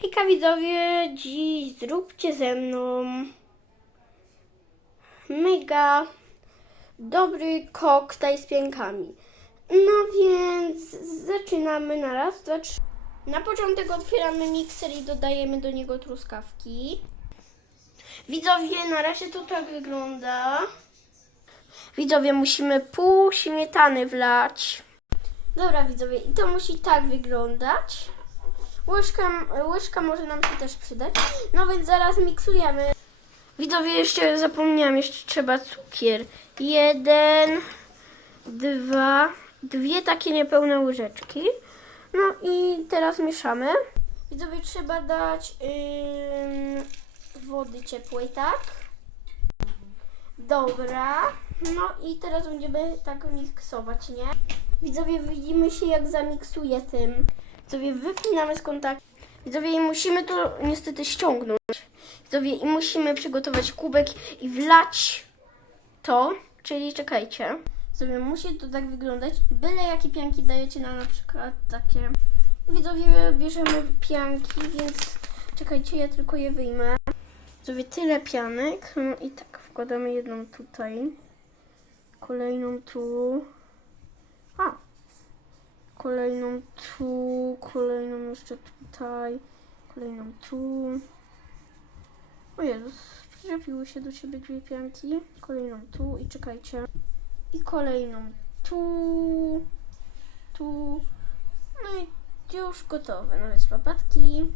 Hejka widzowie, dziś zróbcie ze mną mega dobry koktajl z piankami. No więc zaczynamy na raz, dwa, trzy. Na początek otwieramy mikser i dodajemy do niego truskawki. Widzowie, na razie to tak wygląda. Widzowie, musimy pół śmietany wlać. Dobra widzowie, i to musi tak wyglądać. Łyżka, łyżka może nam się też przydać. No więc zaraz miksujemy. Widzowie, jeszcze zapomniałam, jeszcze trzeba cukier. Jeden, dwa, dwie takie niepełne łyżeczki. No i teraz mieszamy. Widzowie, trzeba dać ym, wody ciepłej, tak? Dobra. No i teraz będziemy tak miksować, nie? Widzowie, widzimy się jak zamiksuje tym. Widzowie, wypinamy z kontaktu. Widzowie, i musimy to niestety ściągnąć. Widzowie, i musimy przygotować kubek i wlać to, czyli czekajcie. Widzowie, musi to tak wyglądać. Byle jakie pianki dajecie na na przykład takie. Widzowie, bierzemy pianki, więc czekajcie, ja tylko je wyjmę. Widzowie, tyle pianek. No i tak wkładamy jedną tutaj. Kolejną tu. A, kolejną tu, kolejną jeszcze tutaj, kolejną tu. O Jezus, przyczepiły się do siebie dwie pianki. Kolejną tu i czekajcie. I kolejną tu, tu. No i już gotowe. No więc papatki.